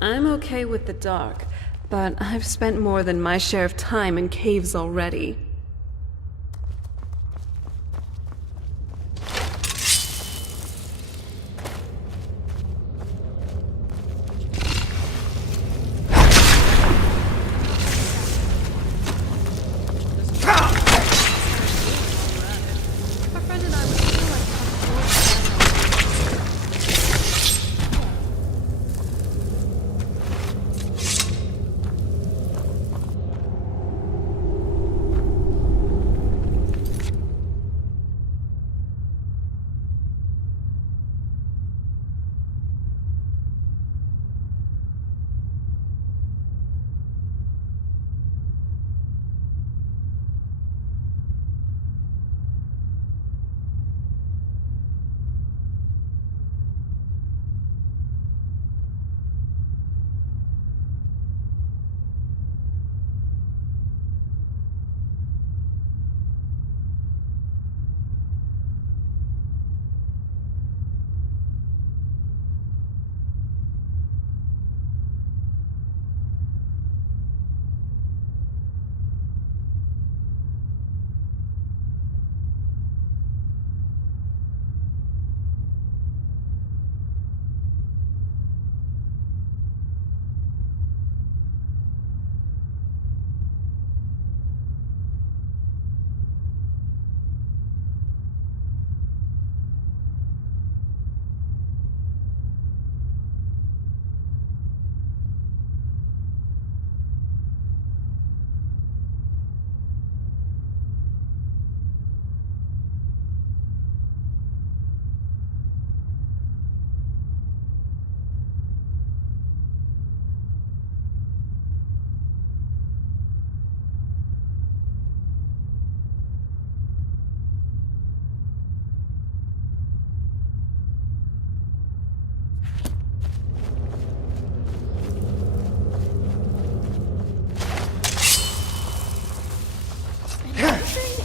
I'm okay with the dark, but I've spent more than my share of time in caves already.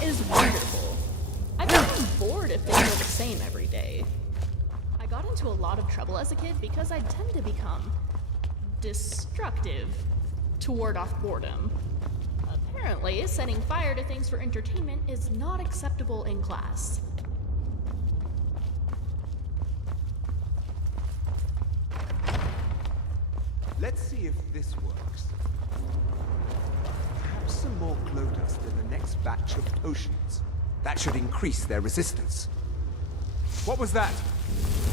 Is wonderful. I've gotten bored if things are the same every day. I got into a lot of trouble as a kid because I tend to become destructive to ward off boredom. Apparently, setting fire to things for entertainment is not acceptable in class. Let's see if this works. Perhaps some more glow dust in the next batch of potions. That should increase their resistance. What was that?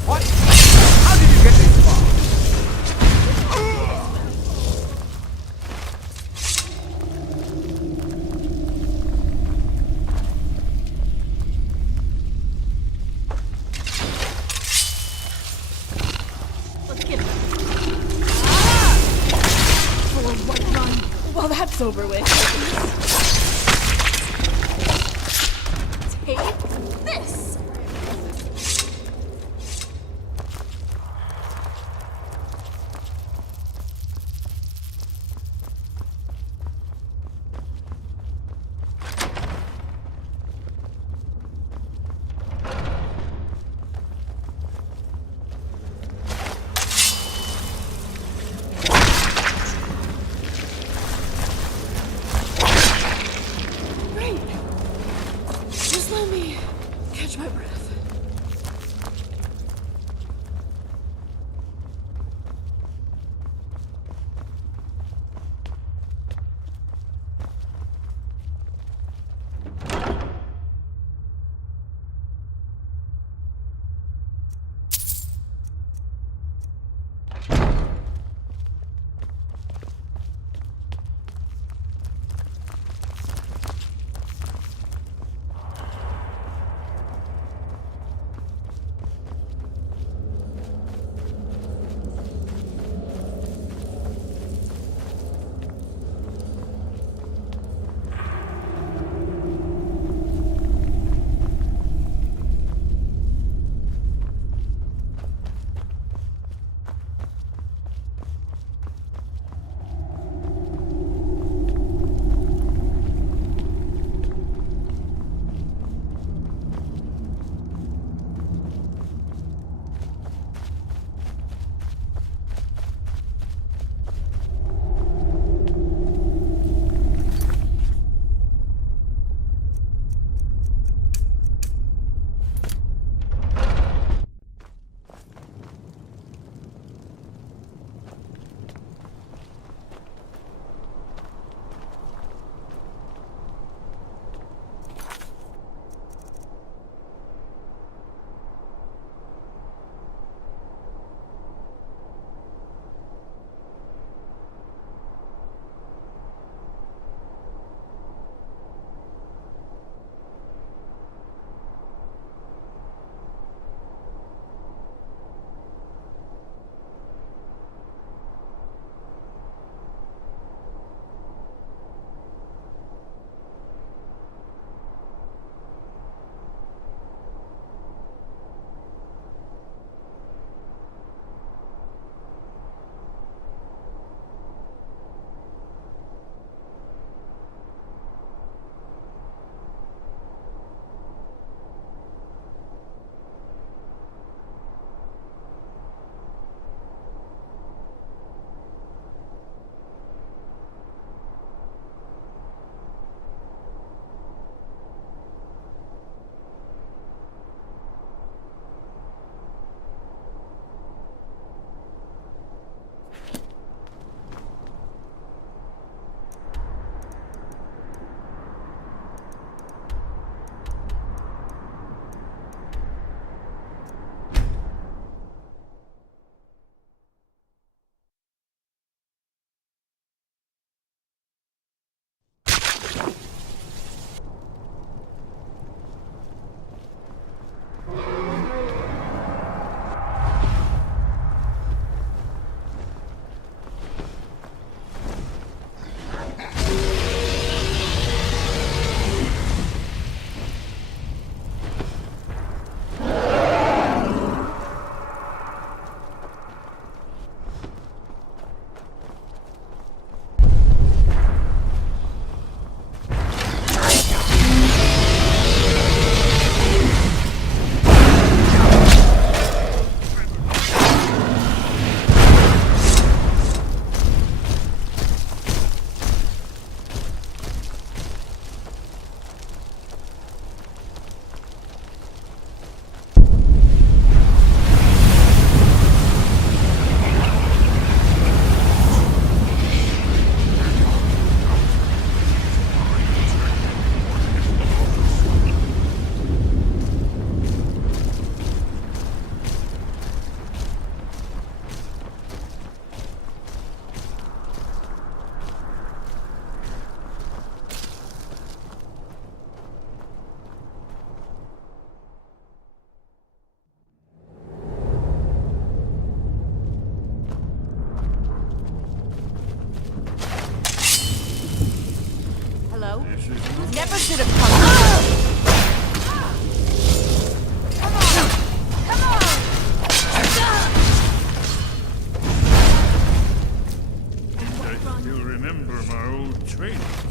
What? How did you get this far? Let's get them. Forward, white run. Well, that's over with. Take this!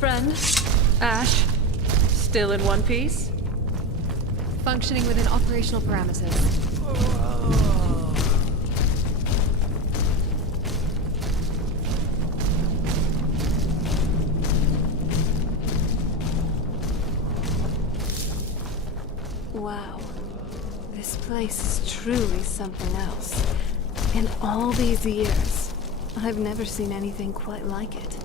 Friend, Ash, still in one piece? Functioning within operational parameters. Wow. This place is truly something else. In all these years, I've never seen anything quite like it.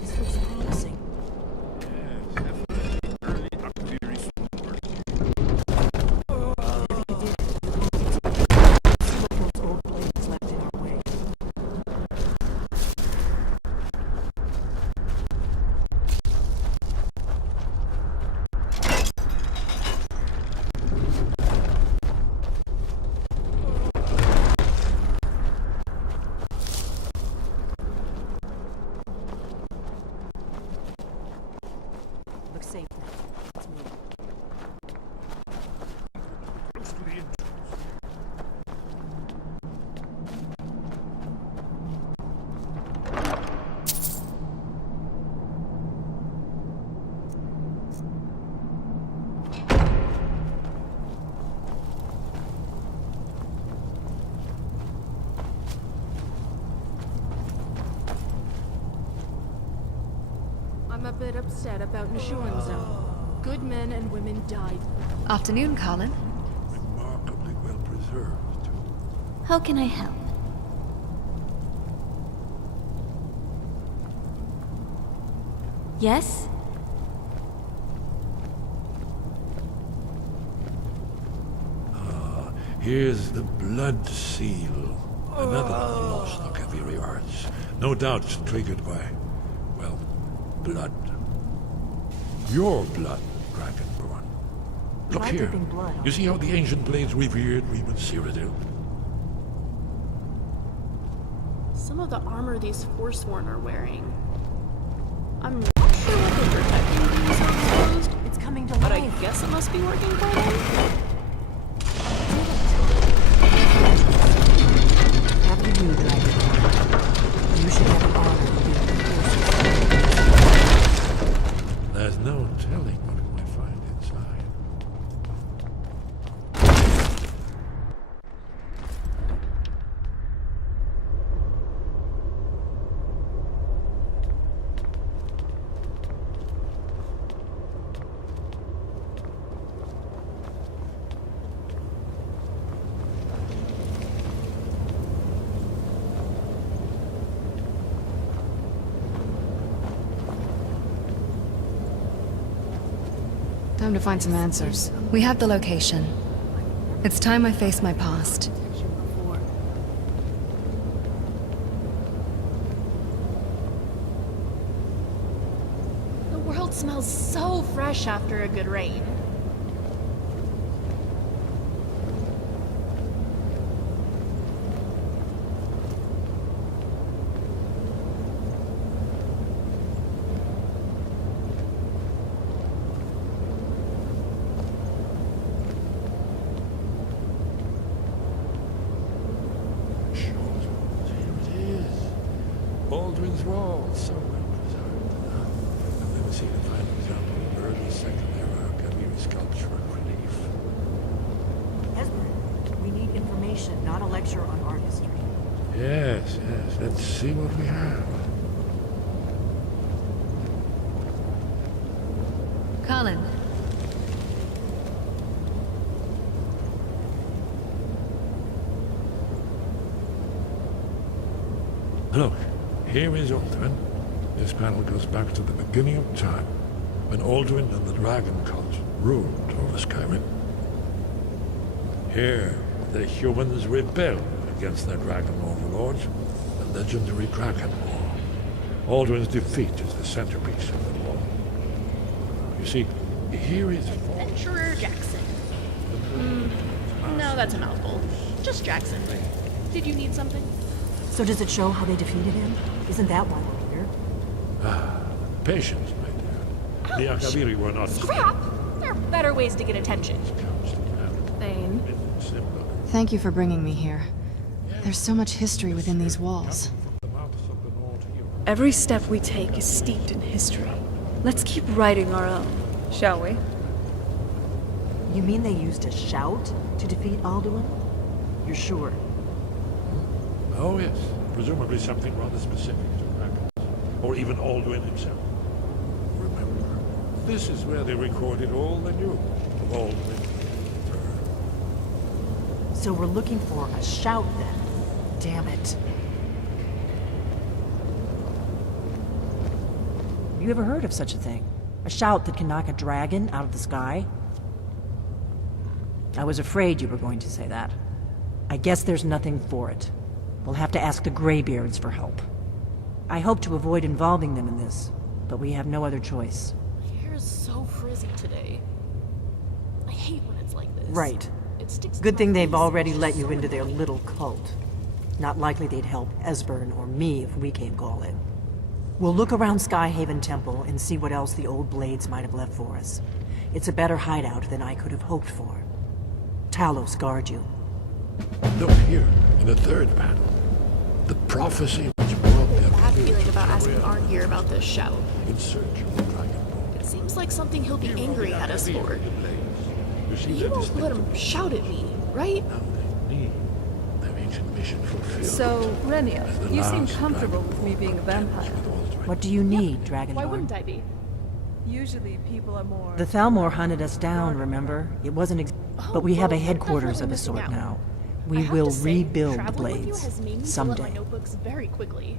This looks promising. Those old blades left in our way. Looks safe now. Let's move. I'm a bit upset about Nishorn Zone. Good men and women died. Afternoon, Colin. Remarkably well preserved. How can I help? Yes? Here's the blood seal. Another lost Akaviri arts. No doubt triggered by, well, blood. Your blood, Dragonborn. Look Blood here. dripping blood. You see how the ancient blades revered Reman Cyrodiil? Some of the armor these Forsworn are wearing. I'm not sure what they're protecting these are exposed, It's coming to but I life. guess it must be working for them. After you, Dragonborn. You should have an honor of being the There's no telling what we might find inside. Time to find some answers. We have the location. It's time I face my past. The world smells so fresh after a good rain. Here it is. Baldwin's Wall, so well preserved. I've never seen a fine example of early Second Era Akaviri sculpture and relief. Esmeralda, we need information, not a lecture on art history. Yes, yes. Let's see what we have. Colin. Look, here is Alduin. This panel goes back to the beginning of time, when Alduin and the Dragon Cult ruled over Skyrim. Here, the humans rebelled against their dragon overlords, the legendary Dragon War. Alduin's defeat is the centerpiece of the war. You see, here is Adventurer Jackson. No, that's a mouthful. Just Jackson. Did you need something? So does it show how they defeated him? Isn't that why we're here? patience, my dear. The Akaviri were not Scrap! There are better ways to get attention. comes to man. Thane. Simple and Thank you for bringing me here. There's so much history within these walls. Every step we take is steeped in history. Let's keep writing our own, shall we? You mean they used a shout to defeat Alduin? You're sure? Oh yes, presumably something rather specific to dragons, or even Alduin himself. Remember, this is where they recorded all the news of Alduin. So we're looking for a shout then. Damn it. Have you ever heard of such a thing? A shout that can knock a dragon out of the sky? I was afraid you were going to say that. I guess there's nothing for it. We'll have to ask the Greybeards for help. I hope to avoid involving them in this, but we have no other choice. My hair is so frizzy today. I hate when it's like this. Right. It sticks to Good my thing they've face. already It's let just you so into their annoying. little cult. Not likely they'd help Esbern or me if we came calling. We'll look around Skyhaven Temple and see what else the old blades might have left for us. It's a better hideout than I could have hoped for. Talos guard you. Look here, in the third panel. The prophecy which brought I them have a here feeling to about asking Ariel Arngeir about this shout. in search of the Dragonborn. It seems like something he'll be angry at us for. You see, You that won't is let him shout at me, right? now they need their ancient mission fulfilled. So, Renia, as the you seem last comfortable with me Dragonborn being a vampire. with Aldrin. What do you need, Why Dragonborn? wouldn't I be? Usually people are more... The Thalmor hunted us down, remember? It wasn't but we have a well, headquarters definitely of a missing sort out. now. I We have will to say, rebuild the traveling with you blades. has made me fill up Someday. my notebooks very quickly.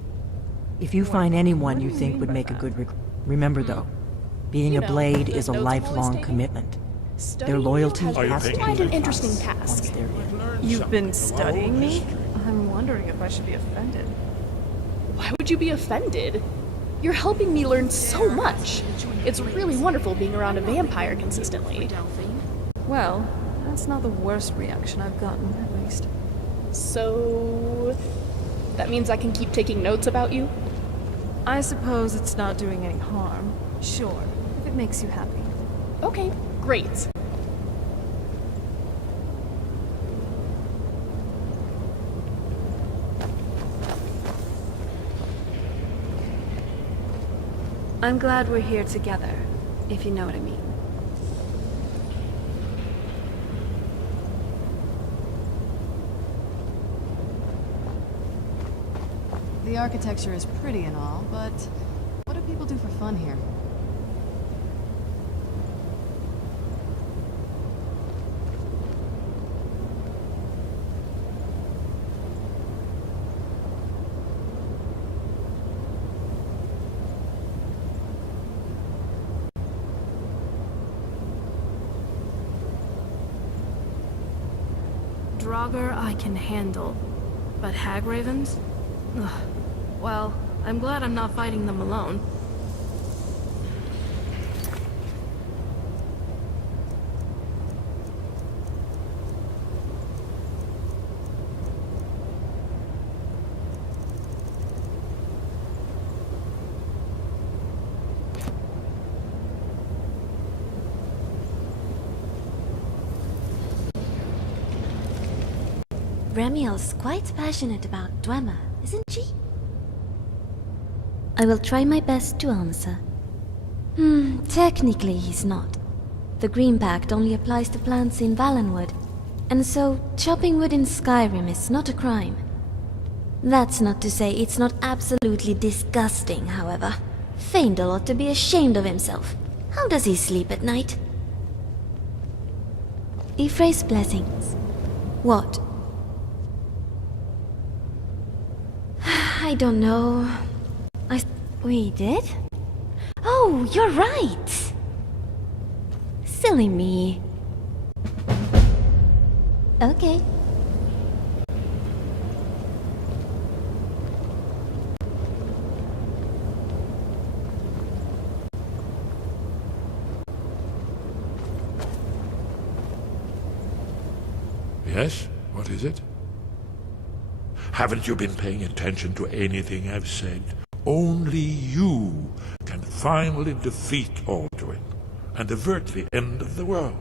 If you find anyone What do you you think mean would by make a that? good remember though, being You a know, blade the is a notes I'm always lifelong taking? commitment. Studying Their you loyalty has Are you has to taking be quite an the interesting class task. once they're in. Learn You've been something of our studying own me? history. I'm wondering if I should be offended. Why would you be offended? You're helping me learn so much. It's really wonderful being around a vampire consistently. Well, that's not the worst reaction I've gotten, at least. So... that means I can keep taking notes about you? I suppose it's not doing any harm. Sure, if it makes you happy. Okay, great. I'm glad we're here together, if you know what I mean. The architecture is pretty and all, but what do people do for fun here? Draugr I can handle, but hag ravens? Ugh. Well, I'm glad I'm not fighting them alone. Remiel's quite passionate about Dwemer, isn't she? I will try my best to answer. Technically he's not. The Green Pact only applies to plants in Valenwood, and so chopping wood in Skyrim is not a crime. That's not to say it's not absolutely disgusting, however. Feindal ought to be ashamed of himself. How does he sleep at night? Ifre's blessings. What? I don't know. We did? Oh, you're right! Silly me. Okay. Yes? What is it? Haven't you been paying attention to anything I've said? Only you can finally defeat Alduin and avert the end of the world.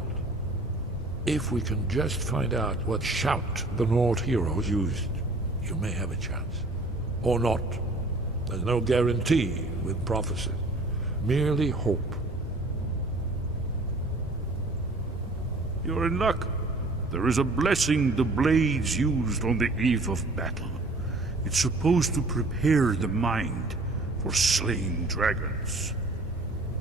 If we can just find out what shout the Nord heroes used, you may have a chance. Or not. There's no guarantee with prophecy. Merely hope. You're in luck. There is a blessing the blades used on the eve of battle. It's supposed to prepare the mind for slaying dragons.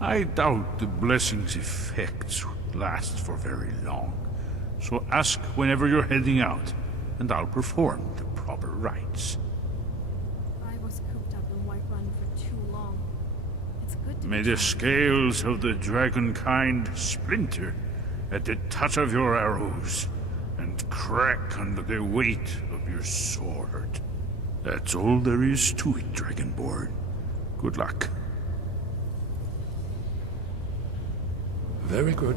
I doubt the blessing's effects last for very long. So ask whenever you're heading out, and I'll perform the proper rites. I was cooped up in Whiterun for too long. It's good to May the scales of the dragonkind splinter at the touch of your arrows, and crack under the weight of your sword. That's all there is to it, Dragonborn. Good luck. Very good.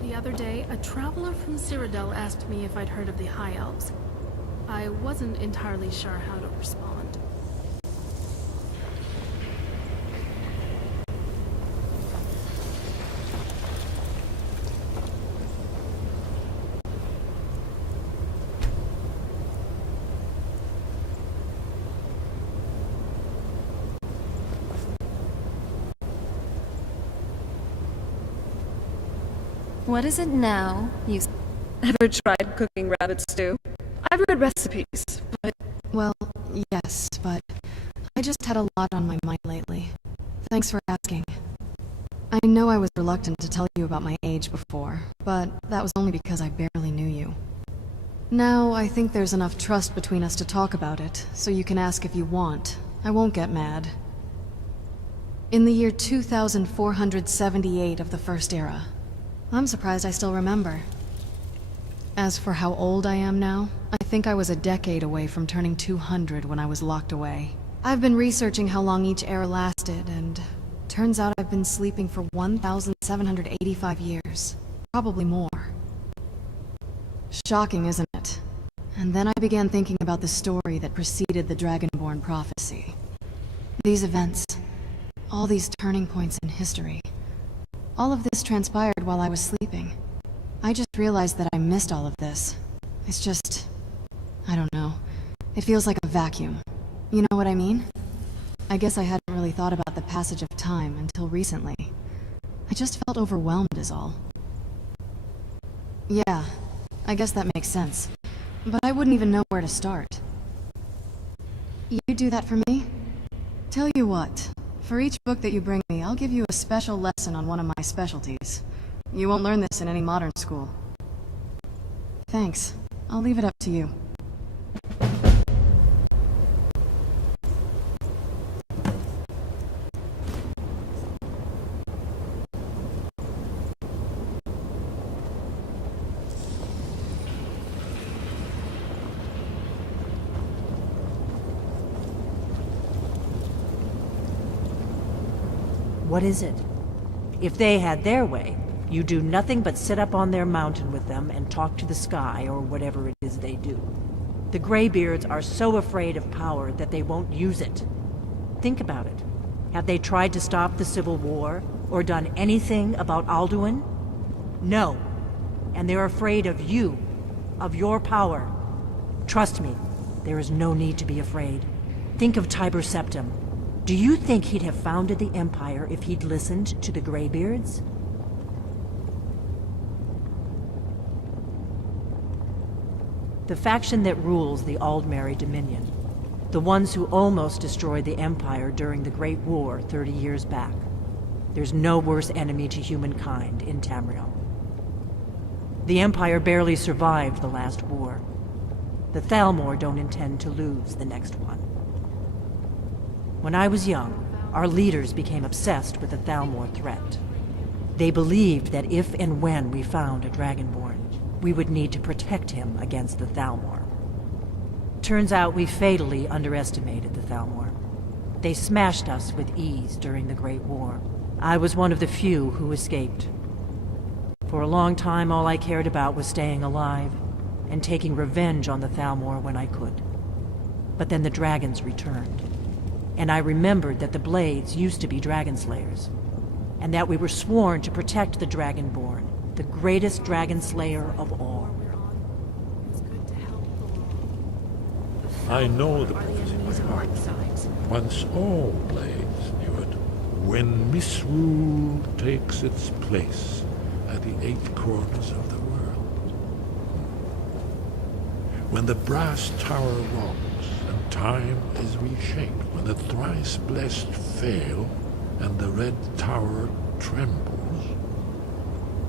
The other day, a traveler from Cyrodiil asked me if I'd heard of the High Elves. I wasn't entirely sure how to respond. What is it now? You Ever tried cooking rabbit stew? I've read recipes, but... Well, yes, but I just had a lot on my mind lately. Thanks for asking. I know I was reluctant to tell you about my age before, but that was only because I barely knew you. Now, I think there's enough trust between us to talk about it, so you can ask if you want. I won't get mad. In the year 2478 of the First Era. I'm surprised I still remember. As for how old I am now, I think I was a decade away from turning 200 when I was locked away. I've been researching how long each era lasted, and turns out I've been sleeping for 1,785 years. Probably more. Shocking, isn't it? And then I began thinking about the story that preceded the Dragonborn prophecy. These events, all these turning points in history. All of this transpired while I was sleeping. I just realized that I missed all of this. It's just... I don't know. It feels like a vacuum. You know what I mean? I guess I hadn't really thought about the passage of time until recently. I just felt overwhelmed is all. Yeah, I guess that makes sense. But I wouldn't even know where to start. You do that for me? Tell you what. For each book that you bring me, I'll give you a special lesson on one of my specialties. You won't learn this in any modern school. Thanks. I'll leave it up to you. What is it? If they had their way, you do nothing but sit up on their mountain with them and talk to the sky or whatever it is they do. The Greybeards are so afraid of power that they won't use it. Think about it. Have they tried to stop the Civil War or done anything about Alduin? No. And they're afraid of you, of your power. Trust me, there is no need to be afraid. Think of Tiber Septim. Do you think he'd have founded the Empire if he'd listened to the Greybeards? The faction that rules the Aldmeri Dominion. The ones who almost destroyed the Empire during the Great War 30 years back. There's no worse enemy to humankind in Tamriel. The Empire barely survived the last war. The Thalmor don't intend to lose the next one. When I was young, our leaders became obsessed with the Thalmor threat. They believed that if and when we found a Dragonborn, we would need to protect him against the Thalmor. Turns out we fatally underestimated the Thalmor. They smashed us with ease during the Great War. I was one of the few who escaped. For a long time, all I cared about was staying alive and taking revenge on the Thalmor when I could. But then the dragons returned, and I remembered that the Blades used to be dragon slayers, and that we were sworn to protect the Dragonborn, the greatest dragon slayer of all. I know the prophecy by heart. Once all blades knew it. When misrule takes its place at the 8 corners of the world. When the brass tower rocks and time is reshaped. When the thrice blessed fail and the red tower trembles.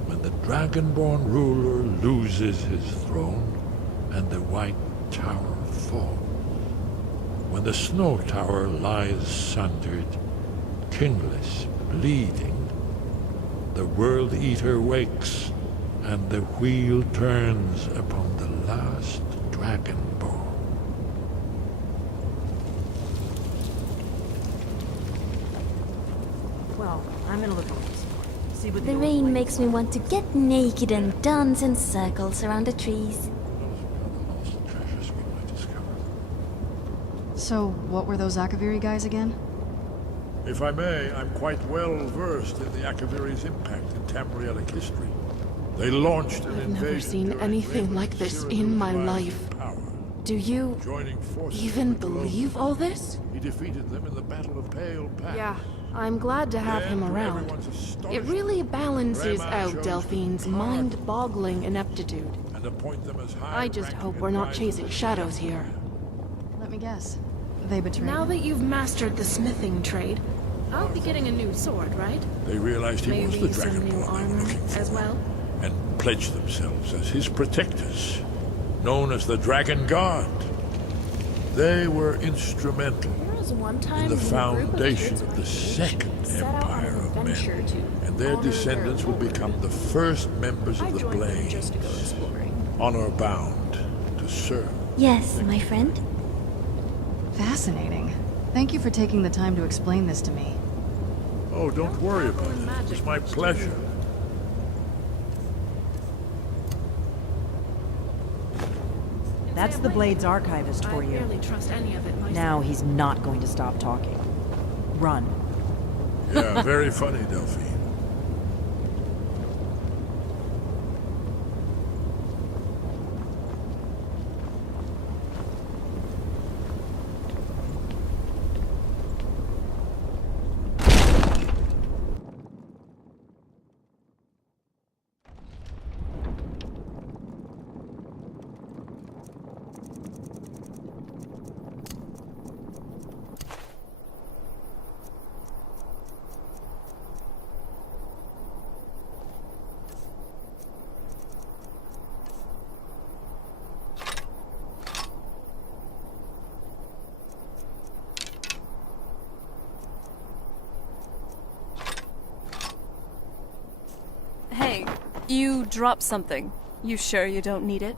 When the Dragonborn ruler loses his throne and the white tower falls. When the snow tower lies sundered, kingless, bleeding, the World Eater wakes, and the wheel turns upon the last Dragonborn. Well, I'm gonna look over this more. See what The old rain Blades makes me want to get naked and dance in circles around the trees. Those are the lost treasures we might discover. So, what were those Akaviri guys again? If I may, I'm quite well versed in the Akaviri's impact in Tamrielic history. They launched an I've invasion never seen during anything Raven's like this Cyrodiil's in my rise life. to power. Do you Joining forces even with the believe locals, all this? He defeated them in the Battle of Pale Pass. Yeah, I'm glad to have him Then, to around. everyone's It astonishment, really balances Rayman out chose Delphine's to carve mind-boggling ineptitude. and appoint them as high I just ranking hope we're not advisors chasing to shadows the here. Empire. Let me guess. They betrayed Now him? that you've mastered the smithing trade, I'll be getting a new sword, right? They realized he was the Maybe some Dragonborn new they were armor looking for, as well. and pledged themselves as his protectors, known as the Dragon Guard. They were instrumental There was one time in the when a group of foundation kids of my the age Second set out on Empire an of adventure Men, to and their honor descendants their would become lord. the first members I of the joined them just to go Blades, exploring. honor-bound to serve. Yes, my friend. Fascinating. Thank you for taking the time to explain this to me. Oh, don't worry about it. It's my pleasure. That's the Blades archivist for I you. barely trust any of it myself. Now he's not going to stop talking. Run. Yeah, very funny, Delphine. Hey, you dropped something. You sure you don't need it?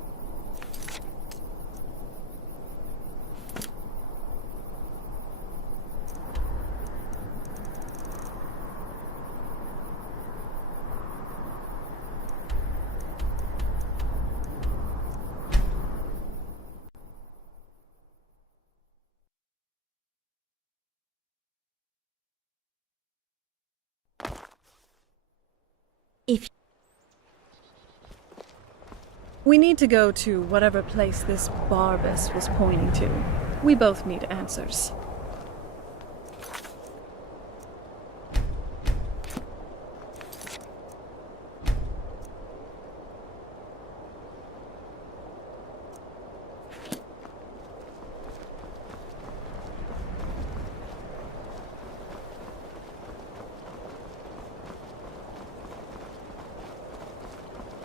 If We need to go to whatever place this Barbus was pointing to. We both need answers.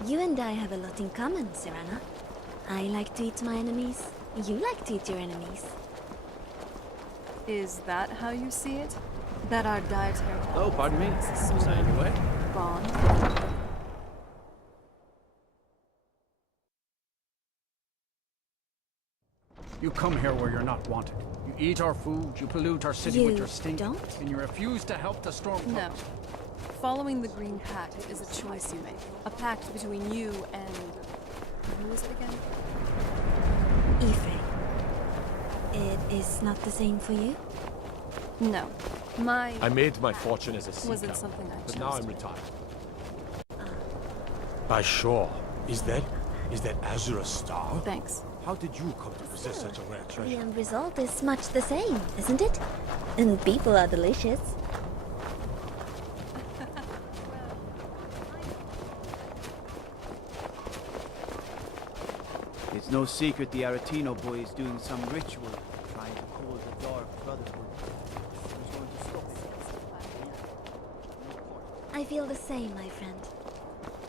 you and I have a lot in common, Serana. I like to eat my enemies. You like to eat your enemies. Is that how you see it? that our dietary Oh, pardon me. is a Is sort that of your way? bond. You come here where you're not wanted. You eat our food, you pollute our city with You your stink, don't? and you refuse to help the Stormcloaks. No. Following the Green Pact is a choice you make. A pact between you and... who is it again? Ifrit. It is not the same for you? No. I made my fortune as a sea wasn't captain, something I but now chose I'm to. retired. By shore, is that Azure a star? Thanks. How did you come to possess such a rare The treasure? end result is much the same, isn't it? And people are delicious. It's no secret the Aretino boy is doing some ritual, trying to call the Dark Brotherhood. Who's going to stop it? I feel the same, my friend.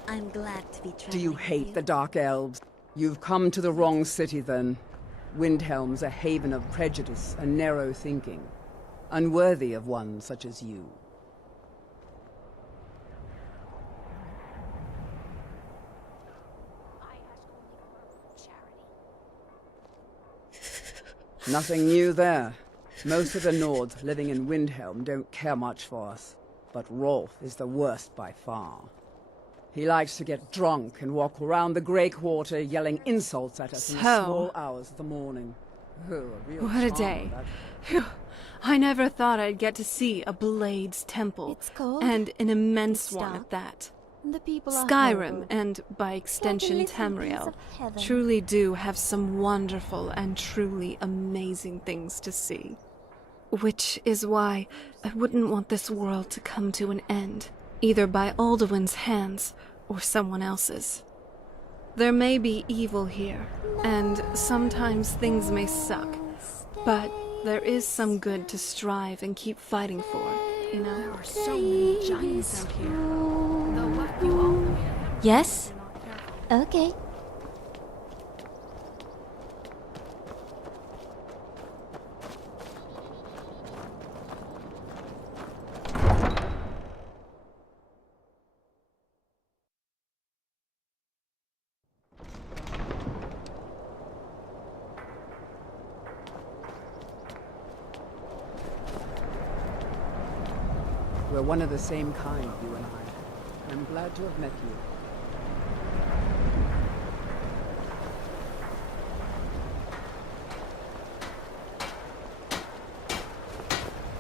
I'm glad to be traveling Do you with hate the Dark Elves? You've come to the wrong city, then. Windhelm's a haven of prejudice and narrow thinking, unworthy of one such as you. Nothing new there. Most of the Nords living in Windhelm don't care much for us, but Rolf is the worst by far. He likes to get drunk and walk around the Grey Quarter yelling insults at us in the small hours of the morning. Oh, a real What a charm, day. that. Phew. I never thought I'd get to see a Blade's temple. It's cold. And an immense It's one dark. at that. The people are Skyrim, horrible. and by extension little piece Tamriel, of heaven. truly do have some wonderful and truly amazing things to see. Which is why I wouldn't want this world to come to an end, either by Alduin's hands or someone else's. There may be evil here, and sometimes things may suck, but there is some good to strive and keep fighting for, you know? There are so many giants out here. They'll whack you all the way to heaven Yes? if you're not careful. Okay. We're one of the same kind, you and I. I'm glad to have met you.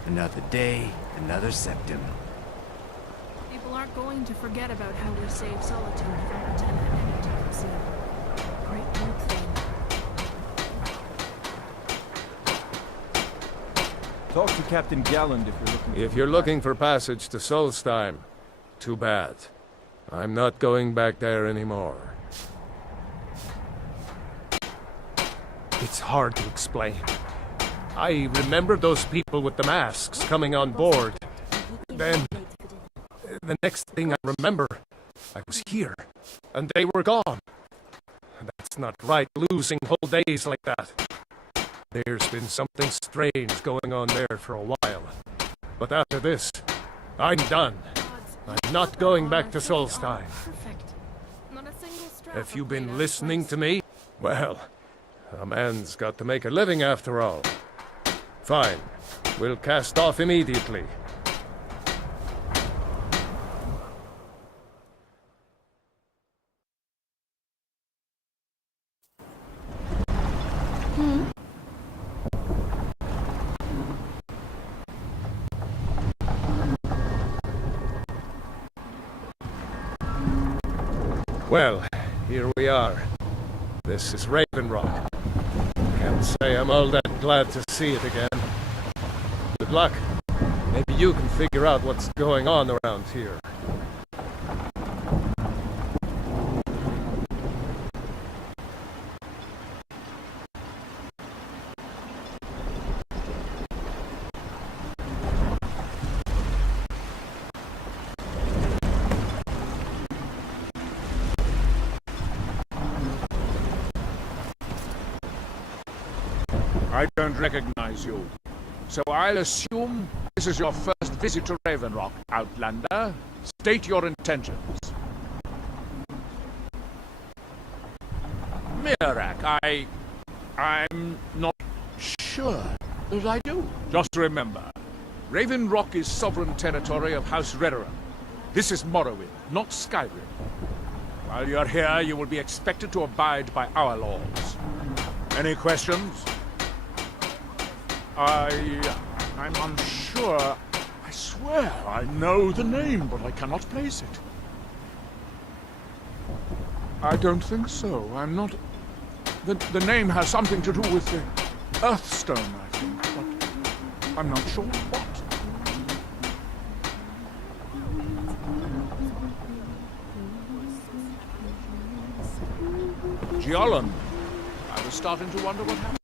Another day, another septim. People aren't going to forget about how we saved Solitude from Lieutenant anytime soon. Great work, then. Talk to Captain Galland if you're looking If you're looking for passage to Solstheim, too bad. I'm not going back there anymore. It's hard to explain. I remember those people with the masks coming on board. Then, the next thing I remember, I was here, and they were gone. That's not right, losing whole days like that. There's been something strange going on there for a while. But after this, I'm done. I'm not going back to Solstheim. Perfect. Not a single strap Have you of been blade listening out to me? Well, a man's got to make a living after all. Fine. We'll cast off immediately. Well, here we are. This is Raven Rock. Can't say I'm all that glad to see it again. Good luck. Maybe you can figure out what's going on around here. I don't recognize you. So I'll assume this is your first visit to Raven Rock, Outlander. State your intentions. Mirak, I'm not sure that I do. Just remember, Raven Rock is sovereign territory of House Redoran. This is Morrowind, not Skyrim. While you're here, you will be expected to abide by our laws. Any questions? I'm unsure. I swear I know the name, but I cannot place it. I don't think so. I'm not... The name has something to do with the Earthstone, I think, but I'm not sure what. Giolan. I was starting to wonder what happened.